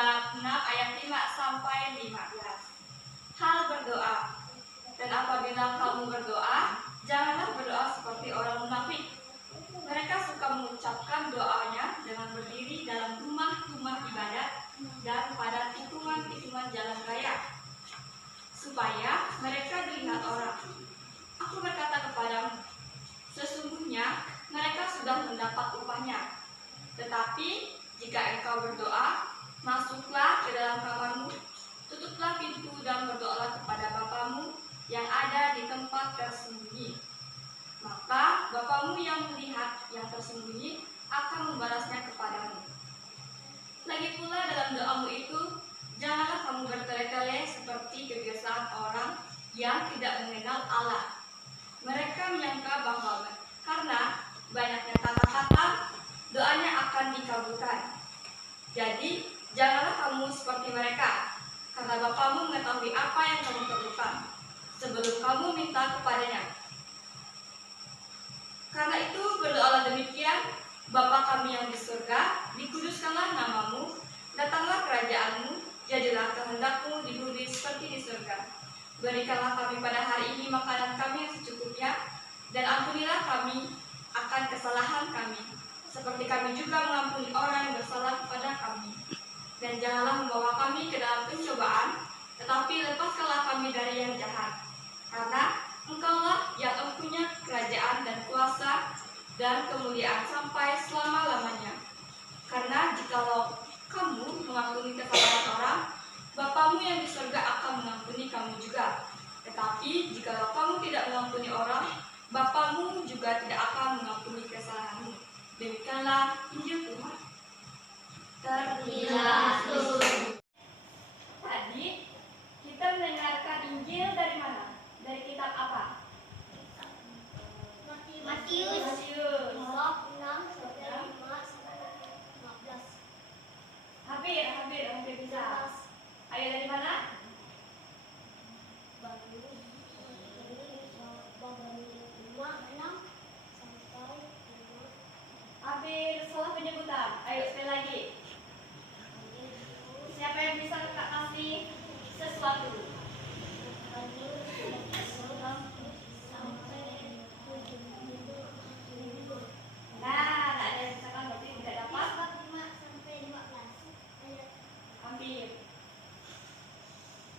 bab 6 ayat 5 sampai 15. Hal berdoa. Dan apabila kamu berdoa, janganlah berdoa seperti orang munafik. Mereka suka mengucapkan doanya dengan berdiri dalam rumah-rumah ibadat dan pada tikungan-tikungan jalan raya, supaya mereka dilihat orang. Aku berkata kepadamu, sesungguhnya mereka sudah mendapat upahnya. Tetapi jika engkau berdoa, masuklah ke dalam kamarmu, tutuplah pintu dan berdoalah kepada Bapamu yang ada di tempat tersembunyi. Maka Bapamu yang melihat yang tersembunyi akan membalasnya kepadamu. Lagi pula dalam doamu itu, janganlah kamu bertele-tele seperti kebiasaan orang yang tidak mengenal Allah. Mereka menyangka bahwa karena banyaknya kata-kata, doanya akan dikabulkan. Jadi, janganlah kamu seperti mereka, karena Bapamu mengetahui apa yang kamu perlukan sebelum kamu minta kepadanya. Karena itu, berdoalah demikian, Bapa kami yang di surga, dikuduskanlah namamu, datanglah kerajaanmu, jadilah kehendakmu di bumi seperti di surga. Berikanlah kami pada hari ini makanan kami yang secukupnya, dan ampunilah kami akan kesalahan kami, seperti kami juga mengampuni orang yang bersalah kepada kami. Dan janganlah membawa kami ke dalam pencobaan, tetapi lepaskanlah kami dari yang jahat. Karena Engkaulah yang mempunyai kerajaan dan kuasa dan kemuliaan sampai selama-lamanya. Karena jikalau kamu mengampuni kesalahan orang, Bapamu yang di surga akan mengampuni kamu juga. Tetapi jikalau kamu tidak mengampuni orang, Bapamu juga tidak akan mengampuni kesalahanmu. Demikianlah Injil Tuhan. Terpujilah Tuhan. Tadi kita mendengarkan Injil dari mana? Dari kitab apa? Matius. Matius. 6:5-15. Hampir bisa. Ayo dari mana? Hampir salah penyebutan. Ayo sekali lagi. Siapa yang bisa kasih sesuatu? Nah, tak ada yang misalkan berarti tidak dapat. Hampir.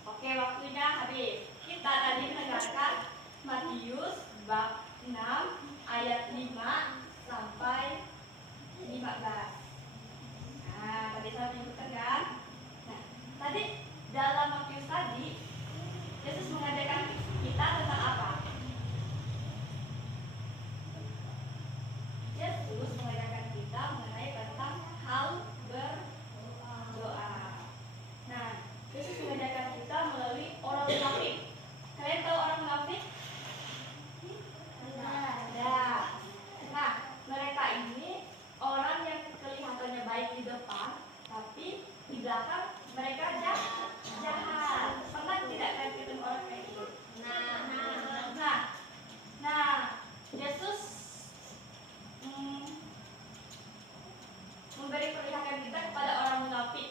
Oke, waktunya habis. Kita tadi mendengarkan Matius bab 6 ayat 5 sampai 15. Nah, tadi saya menyebutkan kan? Nah, tadi dalam Matius tadi Yesus mengajarkan kita tentang apa? Yesus mengajarkan kita mengenai tentang hal berdoa. Nah, Yesus mengajarkan kita melalui orang munafik. Kalian tahu orang munafik? Nah, mereka ini orang yang kelihatannya baik di depan, tapi di belakang mereka jahat. Pernah tidak kalian ketemu orang kayak gitu? Nah, Yesus memberi perlihatkan kita kepada orang munafik,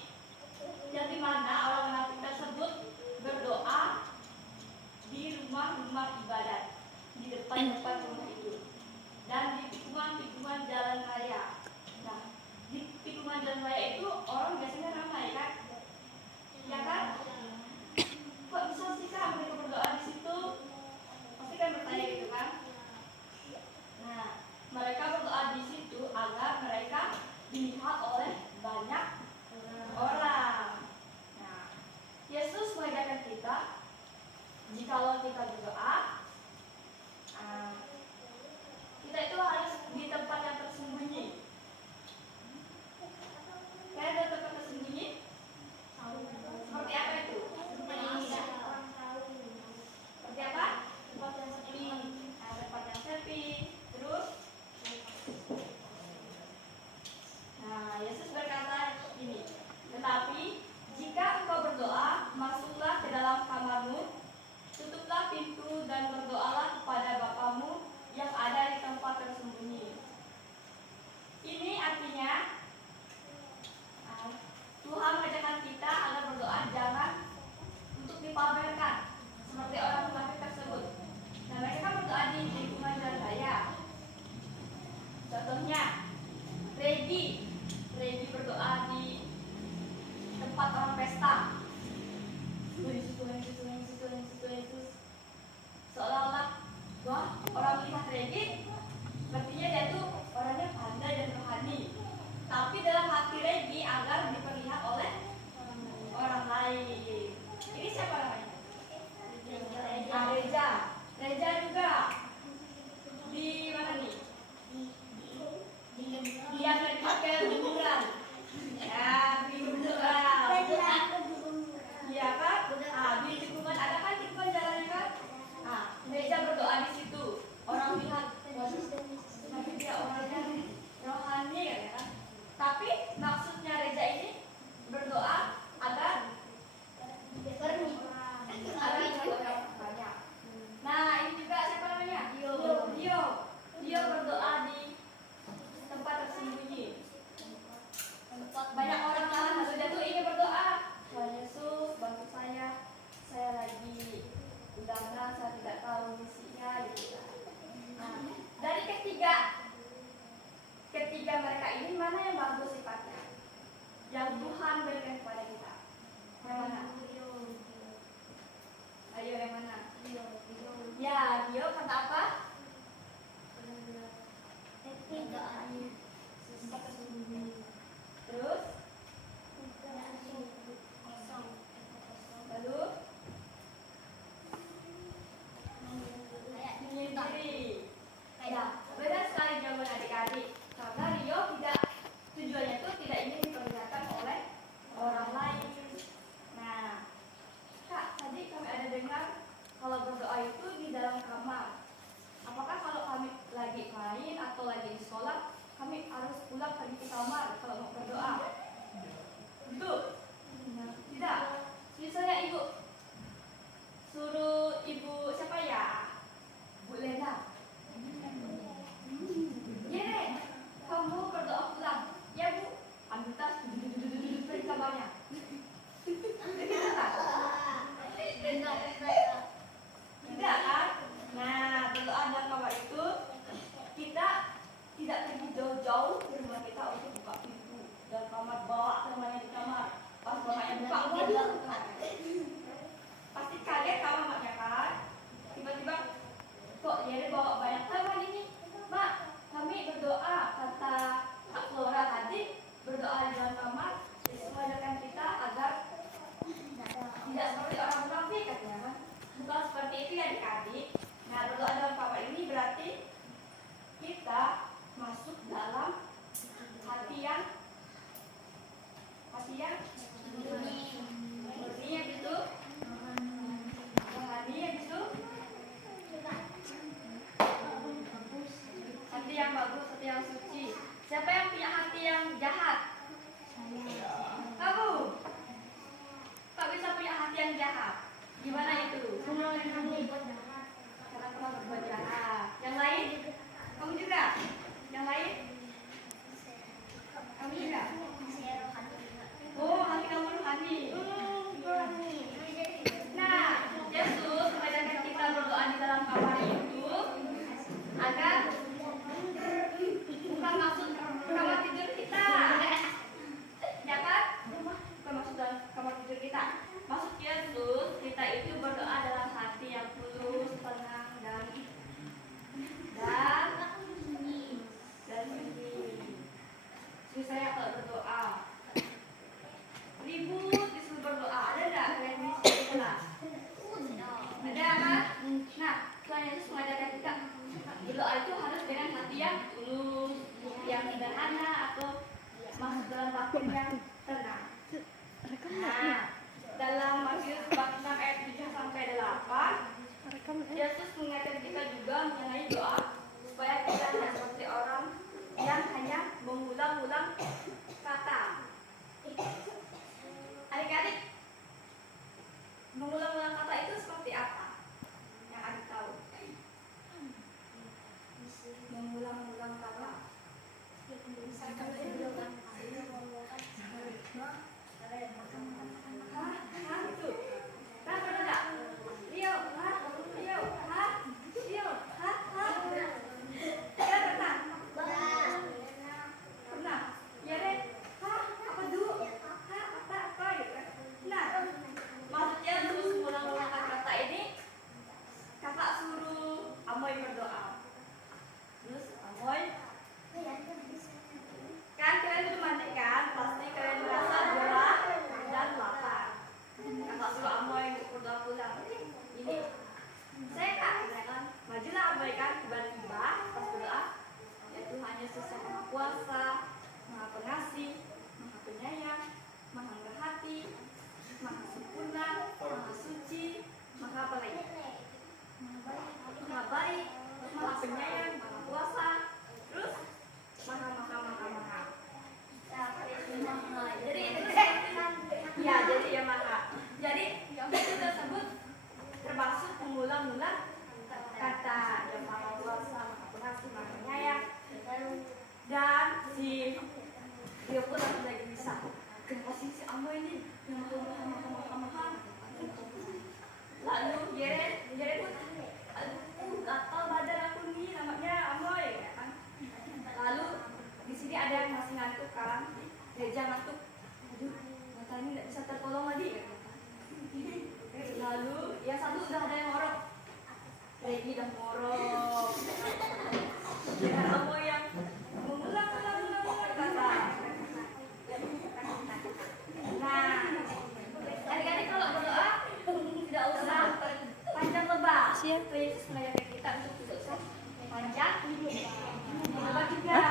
yang dimana orang munafik tersebut berdoa di rumah-rumah ibadat, di depan-depan rumah itu, dan di tikungan-tikungan jalan raya. Nah, di tikungan jalan raya itu orang biasanya ramai kan? Ya kan? Kok bisa sih Kak mereka berdoa di situ? Pasti kan bertanya gitu kan? Nah, mereka berdoa di situ agar mereka dilihat oleh tiga kuburan. Ya, beli berdoa. Iya kan? Beli tikungan ada kan tikungan jalannya kan? Gereja berdoa di situ. Orang bilang, waduh, tapi dia orangnya rohani kan? Tapi maksudnya gereja ini berdoa agar orang banyak. Nah, ini juga siapa namanya? Dio berdoa di tempat tersembunyi. Banyak orang lain lalu dia tuh ini berdoa, Tuhan Yesus bantu saya lagi undangan, saya tidak tahu misinya gitu. Nah, dari ketiga mereka ini mana yang bagus sifatnya? Yang Tuhan berikan kepada kita. Yang mana? Ayo yang mana? Ya, Dio kata apa? Terus? Lalu? Menyendiri. Ya, beda sekali jawaban adik-adik. Karena Rio tujuannya itu tidak ingin diperlihatkan oleh orang lain. Nah, Kak, tadi kami ada dengar kalau berdoa itu di dalam kamar. Apakah kalau kami lagi main atau lagi di sekolah, kami harus pulang pergi ke kamar kalau mau berdoa? Betul? Tidak. Misalnya ibu suruh ibu siapa ya? Bu Lena. Ya deh, kamu berdoa pulang. Ya Bu, ambil tas, pergi kamarnya. Begitu tak? Tidak kan? Nah, berdoa dalam kamar itu kita tidak pergi jauh-jauh ke rumah kita untuk buka pintu dan kamar, bawa temannya di kamar. Pas mamanya buka, waduh, pasti kaget kan mamanya kan? Tiba-tiba kok dia bawa banyak teman ini? Mak, kami berdoa, kata Kak Flora tadi, berdoa di dalam kamar mengajarkan kita agar tidak seperti orang munafik katanya. Bukan seperti itu ya adik-adik. Nah, berdoa dalam kamar ini berarti kita masuk dalam hati yang murni ya gitu, rohani ya gitu, hati yang bagus, hati yang suci. Siapa yang punya hati yang jahat? Kamu. Kok bisa punya hati yang jahat? Gimana itu? Karena pernah berbuat jahat. Yang lain? Kamu juga? Yang lain? Kamu juga? Oh, hati kamu rohani. Nah, Yesus mengajarkan kita berdoa di dalam kamar itu agar bukan masuk kamar tidur kita, ya kan? Bukan masuk dalam kamar tidur kita. Maksud Yesus kita itu berdoa dalam hati yang tulus, tenang dan sunyi. Misalnya kalau berdoa ribut disuruh berdoa, ada nggak kalian di sekolah? Ada kan? Nah, Tuhan Yesus mengajarkan kita berdoa itu harus dengan hati yang tulus, yang sederhana atau masuk dalam batin yang tenang. Nah, dalam Matius 4 ayat 7 sampai 8, Yesus mengajarkan kita juga mengenai doa supaya kita tidak seperti orang yang hanya mengulang-ulang kata. Adik-adik, mengulang-ulang kata itu seperti apa? Yang adik tahu? Mengulang-ulang kata. dia pun langsung lagi bisa. Kenapa sih si Amo ini yang mahal. Lalu Gere pun, aduh gatal badan aku nih, namanya Amoy, ya kan. Lalu di sini ada yang masih ngantuk kan, Reja ngantuk, aduh mata ini nggak bisa tertolong lagi, ya kan. Lalu yang satu udah ada yang ngorok, Regi udah ngorok, dengan Amoy yang mengulang kata. Nah, adik-adik kalau berdoa tidak usah panjang lebar. Yesus mengajarkan kita untuk tidak usah panjang lebar juga.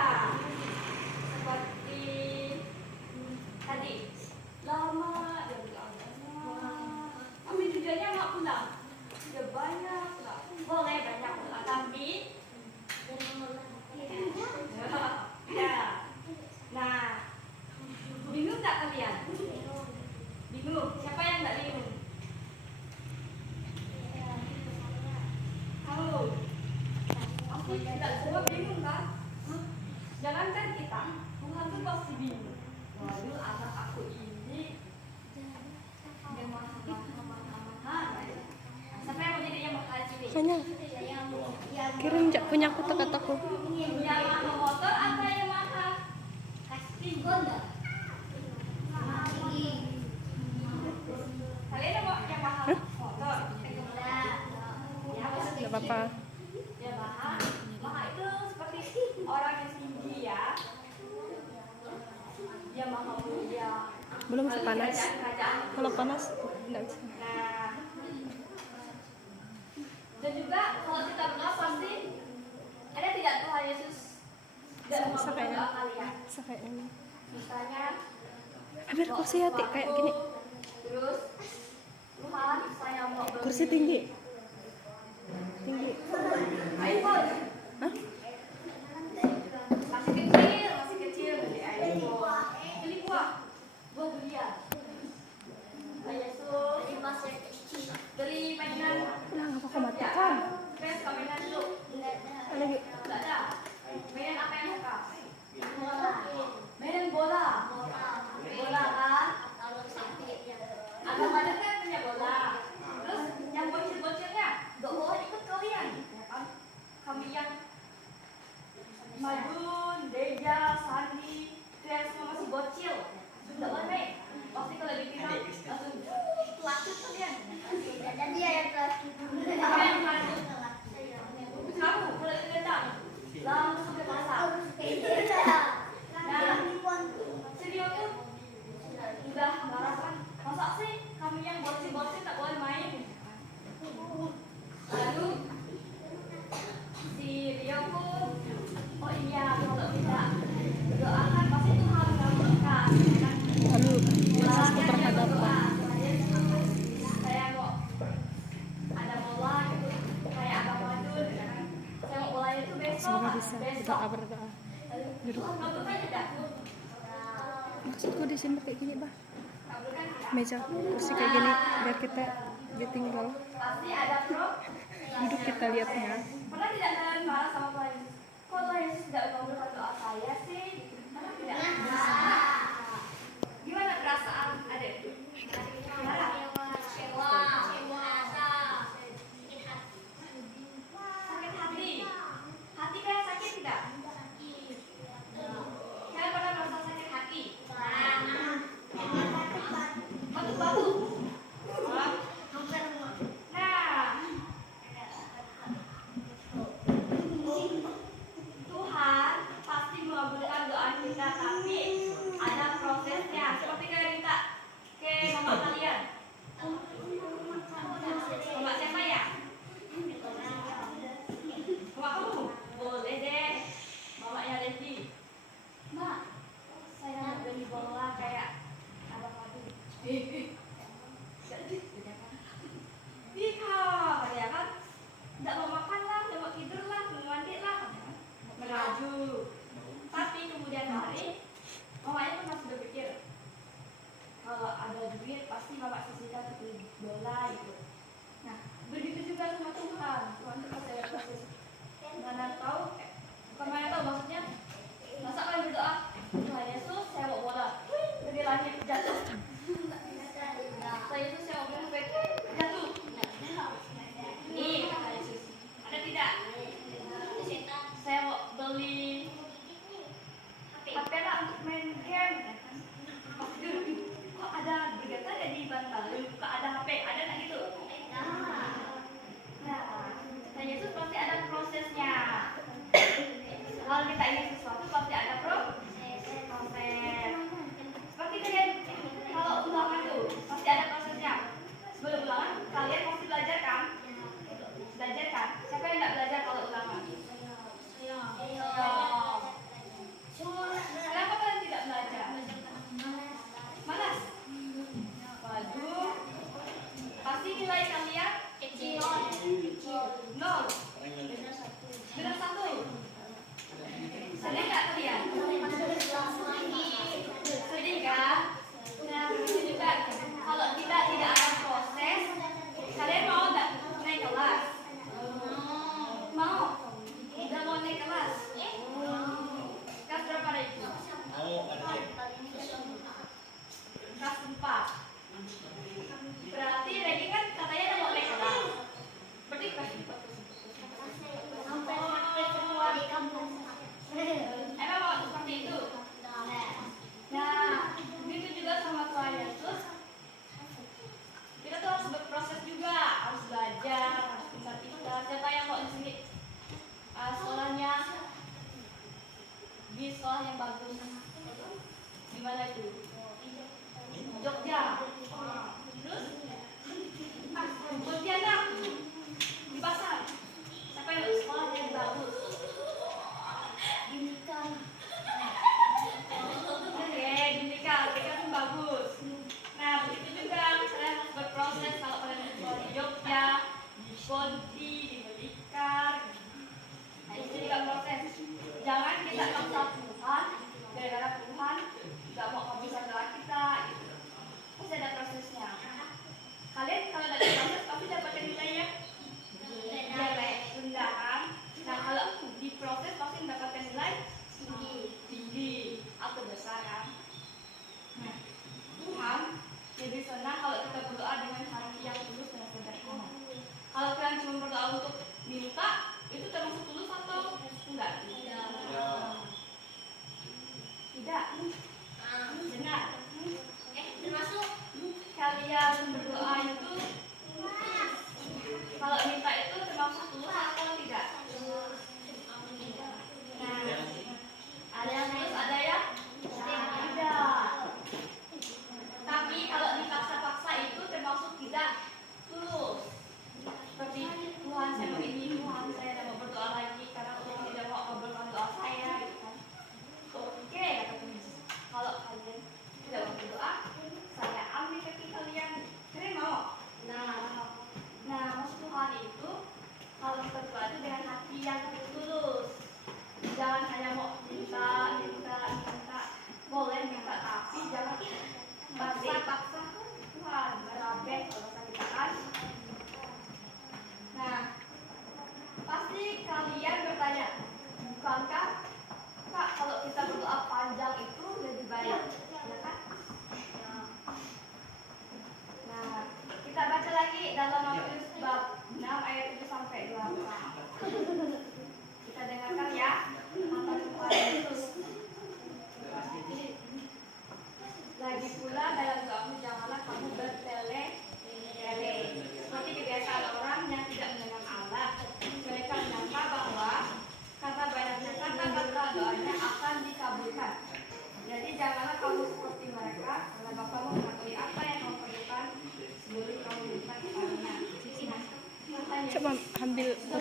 Seperti tadi, lama dia bilang tapi tujuannya mau pulang. Sudah banyak pulang. Boleh banyak pulang, tapi ya. Nah, bingung tak kalian? Bingung? Siapa yang nggak bingung? Kamu? Pasti tidak semua bingung kan? Jangankan kita, Tuhan tuh pasti bingung. Waduh, anak aku ini dia mahal. Siapa yang mau jadi yang bakal sini? Kayaknya kirim jak punya aku kataku. Yang mahal motor atau yang mahal? Kasih Honda. Kalian mau yang mahal motor? Ya, Tidak apa-apa. ya mahal itu seperti orang yang tinggi ya. Dia mahal mulia. Belum sepanas. Kerajaan. Kalau panas tidak bisa. Nah, dan juga kalau kita berdoa pasti ada tidak Tuhan Yesus dan Bisa kayaknya. doa kalian. Bisa kayaknya. Misalnya Ambil kursi hati kayak gini. terus Tuhan saya mau beli Kursi tinggi. Tinggi. iPhone. Hah? Masih kecil beli iPhone. Beli buah durian. Tuhan Yesus beli mainan. Udah nggak apa-apa matikan. Terus mainan dulu. Lagi. Enggak ada. Mainan apa yang suka? Mainan bola. Bola kan? Abang ada kan punya bola. Terus yang bocil-bocilnya enggak boleh ikut kalian, ya kan? Kami yang Madun, Deja, Sandi, kalian semua masih bocil. Enggak boleh main. Pasti kalau ditinggal langsung telatut kalian. Apa yang telatut? Kamu kalau ditendang langsung sampai pasar. Nah, Serio tuh udah marah kan? Masa sih kami yang bocil-bocil tak boleh main? Lalu si Rio pun, oh iya kalau kita doakan pasti Tuhan mengabulkan, ya kan? Lalu Yesus Doanya berhadapan. saya mau ada bola gitu, kayak Abang Madun, ya kan? Saya mau bola itu besok, Semoga bisa besok. berdoa. Duduk. Tuhan kabulkan tidak? Maksudku di sini kayak gini, Bah. Kabulkan tidak? Meja kursi kayak gini biar kita ditinggal. Pasti ada pro. Duduk kita lihatnya. Pernah tidak kalian marah sama Tuhan Yesus? Kok Tuhan Yesus tidak mengabulkan doa saya sih? Pernah tidak? Gimana perasaan adik? Marah? Sakit hati? Hati kalian sakit tidak? Kalian pernah merasa sakit hati? Batuk-batuk? Nah, Tuhan pasti mengabulkan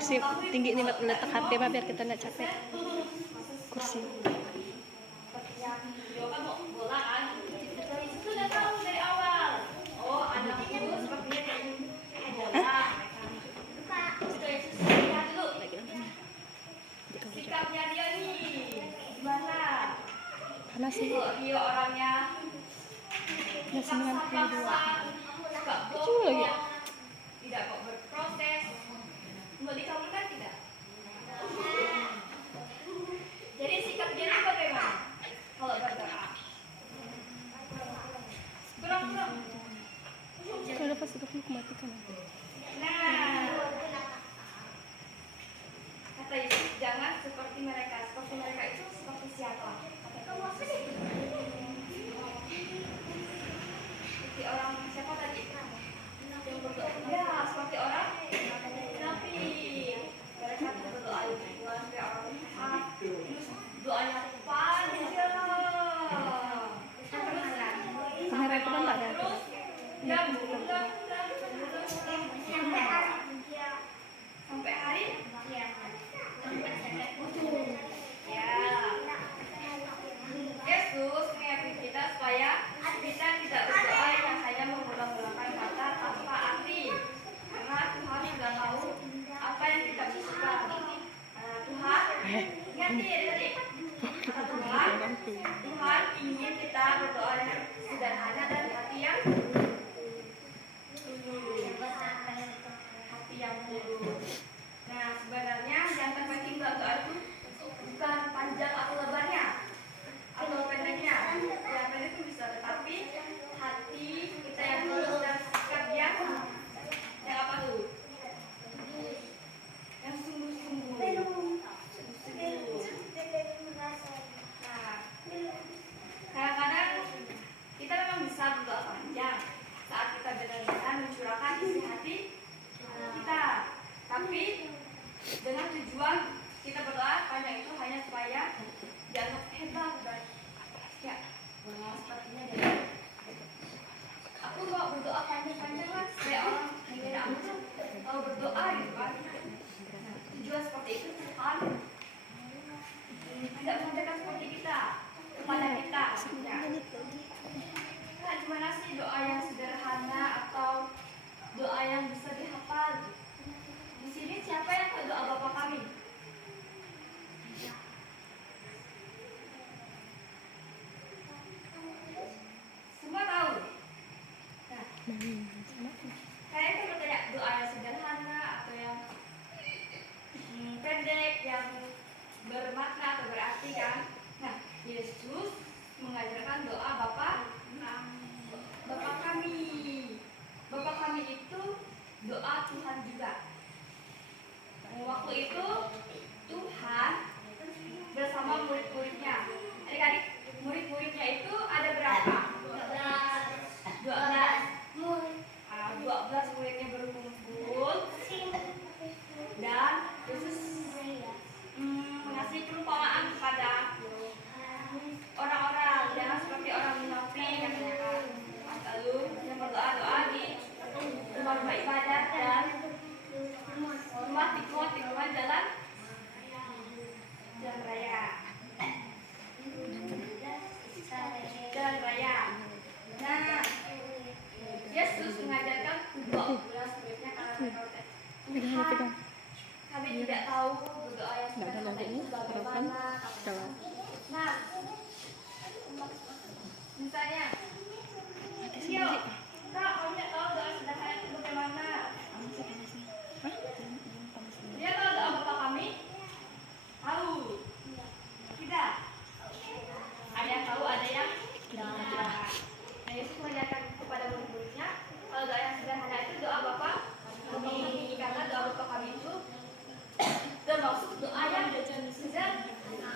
kursi tinggi nih buat meletak HP mah biar kita nggak capek. Kursi. Seperti yang video kan mau bola kan? Itu sudah tahu dari awal. Oh, anakku sepertinya kayak bola. Sudah itu lihat dulu. Sikapnya dia nih gimana? Panas sih. Kalau dia orangnya Udah 92. suka Kecil lagi. bohong, tidak kok berproses, mau dikabulkan tidak? Jadi sikap dia itu bagaimana kalau berdoa? Pura-pura. Kalau pas udah aku matikan. Nah, kata Yesus jangan seperti mereka. Seperti mereka itu seperti siapa? Seperti orang siapa tadi? Yang berdoa. Ya, seperti orang munafik. Mereka tuh berdoa bukan kayak orang sehat. Terus doanya panjang. Terus sampai Kamera itu kan tak ada. terus ya bulan sampai hari ya. Yesus mengingatkan kita supaya kita tidak berdoa yang hanya mengulang-ulangkan kata tanpa arti, karena Tuhan sudah tahu apa yang kita butuhkan. Tuhan, ingatin tadi, Tuhan ingin kita berdoa yang sederhana dan hati yang tulus. Nah, sebenarnya yang terpenting dalam doa itu bukan panjang atau lebarnya atau pendeknya. Yang pendek itu bisa, tetapi hati kita yang tulus dan sikap yang apa tuh? Yang sungguh-sungguh. Nah, kadang-kadang kita memang bisa berdoa panjang saat kita benar-benar mencurahkan isi hati kita, tapi dengan tujuan kita berdoa panjang itu hanya supaya dianggap hebat dan ya, sepertinya dari aku mau berdoa panjang-panjang kan kayak orang yang tidak aku kalau berdoa gitu kan. Tujuan seperti itu Tuhan tidak mengajarkan seperti kita kepada kita ya. Nah, gimana sih doa yang sederhana atau doa yang bisa dihafal? Di sini siapa yang tahu doa Bapa kami? Semua tahu. Nah, kalian kan bertanya doa yang sederhana atau yang pendek, yang bermakna atau berarti kan? Nah, Yesus mengajarkan doa Bapa kami. Bapa kami itu doa Tuhan juga. Waktu itu Tuhan bersama murid-muridnya. Adik-adik, murid-muridnya itu ada berapa? 12 muridnya berkumpul dan Yesus mengasih perumpamaan kepada orang-orang yang seperti orang munafik katanya kan. Lalu yang berdoa-doa di rumah ibadat dan rumah tikungan jalan raya. Jalan raya. Nah, Yesus mengajarkan 12 muridnya Tuhan, kami tidak tahu berdoa yang sederhana itu bagaimana. Nah, misalnya, Kak, kamu tidak tahu doa sederhana itu bagaimana? Dia tahu doa Bapa kami? Tahu? Tidak? Ada yang tahu, ada yang tidak. Nah, Yesus mengajarkan kepada murid-muridnya kalau doa yang sederhana itu doa Bapa kami, karena doa Bapa kami itu termasuk doa yang sederhana.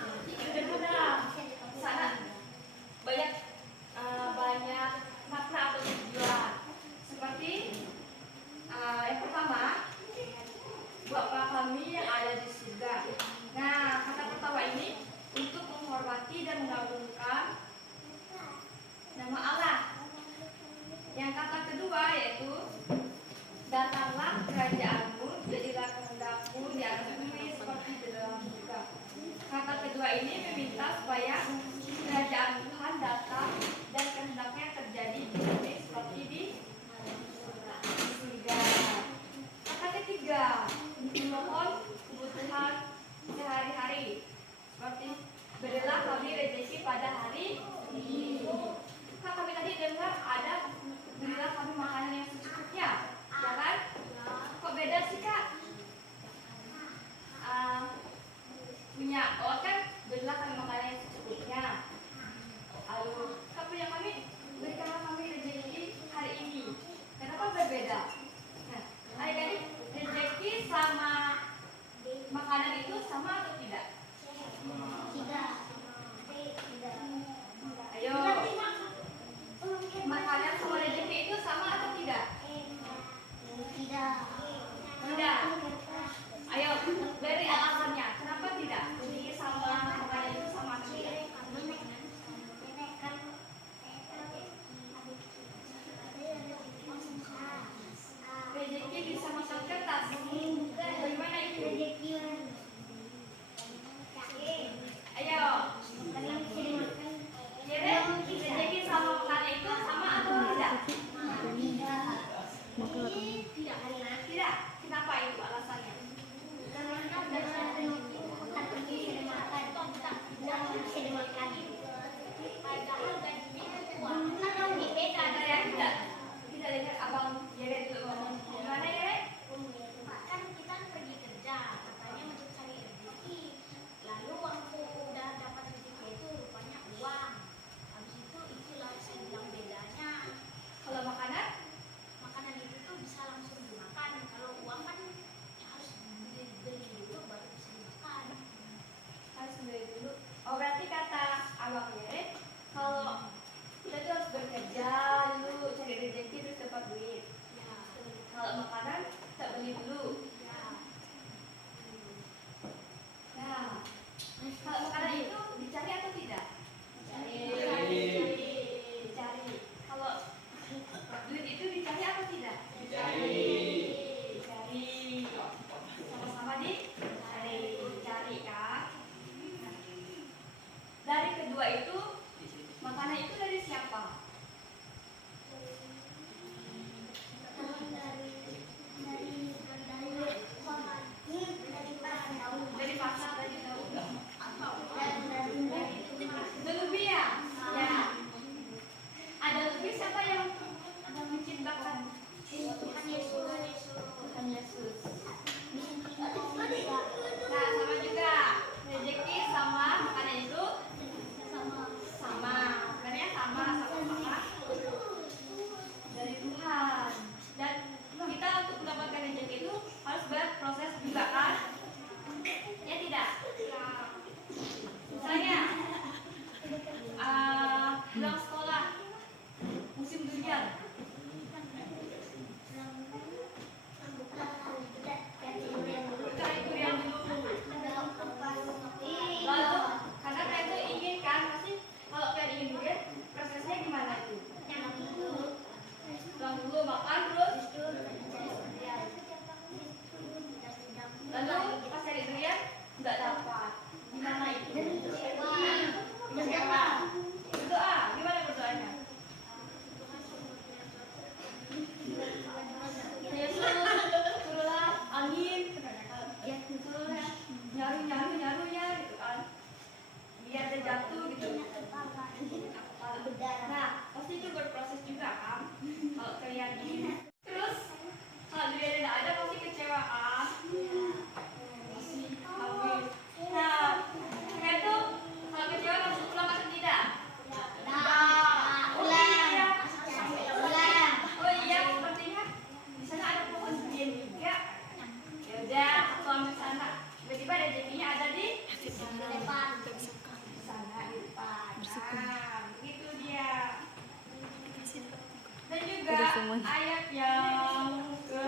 juga Udah semua. ayat yang ke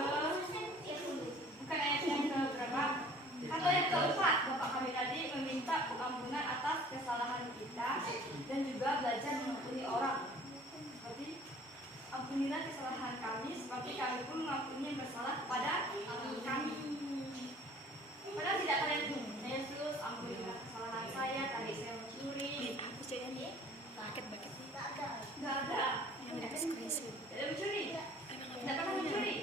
bukan ayat yang ke berapa? Atau yang keempat, Bapak kami tadi meminta pengampunan atas kesalahan kita dan juga belajar mengampuni orang. Seperti ampunilah kesalahan kami seperti kami pun mengampuni yang bersalah kepada kami. Padahal tidak kalian Yesus, ampunilah kesalahan saya, tadi saya mencuri. Bucket. Nggak ada. Yang di screenshot. Tidak ada mencuri. Tidak pernah mencuri.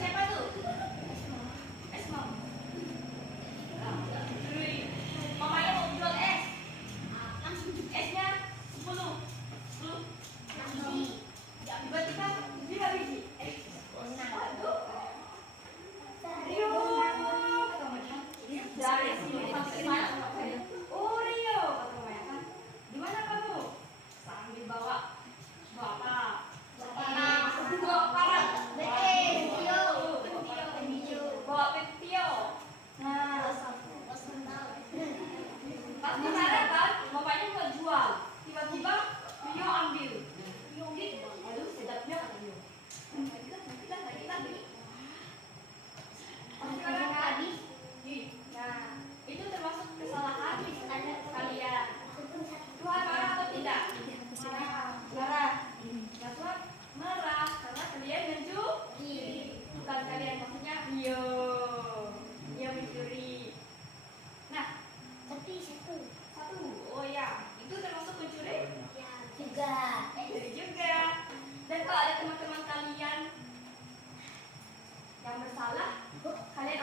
Siapa tuh? Mau. Mamanya mau jual es. Esnya 10. Tiba-tiba dia biji. Waduh. Rio. Dari sini sampai mana? Oh Rio, kata mamanya kan. Di mana kamu? Sambil bawa apa? Bawa petio. Nah, pas di sana kan, bapaknya mau jual. Tiba-tiba Rio ambil. Rio gitu. Aduh, sedapnya kata Rio. Kita beli. Pas sekarang habis. Nah, itu termasuk kesalahan kalian. Tuhan marah atau tidak? Marah. Nah, Tuhan marah karena kalian mencuri. Bukan kalian, maksudnya Rio mencuri. Nah, satu. Oh ya, itu termasuk mencuri? Mencuri juga. Dan kalau ada teman-teman kalian yang bersalah, kalian